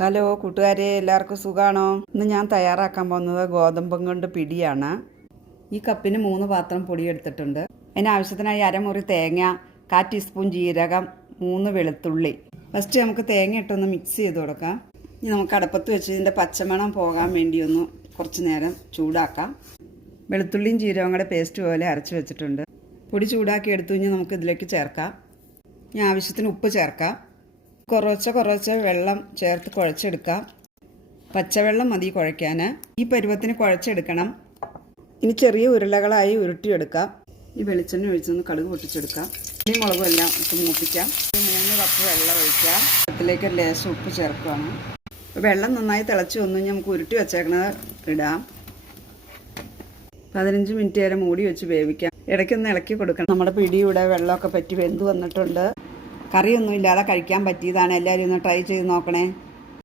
Hello കൂട്ടുകാരെ, എല്ലാവർക്കും സുഖമാണോ? ഇന്ന് ഞാൻ തയ്യാറാക്കാൻ പോകുന്നത് ഗോതമ്പം കൊണ്ട് പിടിയാണ്. ഈ കപ്പിന് 3 പാത്രം പൊടി എടുത്തിട്ടുണ്ട്. അതിനാവശ്യത്തിനായി അരമുറി തേങ്ങ, 1/4 ടീസ്പൂൺ ജീരകം, 3 വെളുത്തുള്ളി. ഫസ്റ്റ് നമുക്ക് തേങ്ങ ഇട്ടൊന്ന് മിക്സ് ചെയ്ത് കൊടുക്കാം. ഇനി നമുക്ക് അടപ്പത്ത് വെച്ച് ഇതിൻ്റെ പച്ചമണം പോകാൻ വേണ്ടി ഒന്ന് കുറച്ച് നേരം ചൂടാക്കാം. വെളുത്തുള്ളിയും ജീരകവും കൂടെ പേസ്റ്റ് പോലെ അരച്ച് വെച്ചിട്ടുണ്ട്. പൊടി ചൂടാക്കി എടുത്തു കഴിഞ്ഞാൽ നമുക്ക് ഇതിലേക്ക് ചേർക്കാം. ഇനി ആവശ്യത്തിന് ഉപ്പ് ചേർക്കാം. കുറച്ച് വെള്ളം ചേർത്ത് കുഴച്ചെടുക്കാം. പച്ചവെള്ളം മതി കുഴയ്ക്കാൻ. ഈ പരുവത്തിന് കുഴച്ചെടുക്കണം. ഇനി ചെറിയ ഉരുളകളായി ഉരുട്ടിയെടുക്കാം. ഈ വെളിച്ചെണ്ണ ഒഴിച്ചൊന്ന് കടുക് പൊട്ടിച്ചെടുക്കാം. ഈ മുളകും എല്ലാം ഇട്ട് മൂപ്പിക്കാം. 3 കപ്പ് വെള്ളം ഒഴിക്കാം. അതിലേക്ക് ലേശം ഉപ്പ് ചേർക്കുകയാണ്. വെള്ളം നന്നായി തിളച്ച് വന്നു നമുക്ക് ഉരുട്ടി വെച്ചേക്കണത് ഇടാം. 15 മിനിറ്റ് വരെ മൂടി വെച്ച് വേവിക്കാം. ഇടയ്ക്കൊന്ന് ഇളക്കി കൊടുക്കണം. നമ്മുടെ പിടിയുടെ വെള്ളമൊക്കെ പറ്റി വെന്ത് വന്നിട്ടുണ്ട്. കറിയൊന്നും ഇല്ലാതെ കഴിക്കാൻ പറ്റിയതാണ്. എല്ലാവരും ഒന്ന് ട്രൈ ചെയ്ത് നോക്കണേ.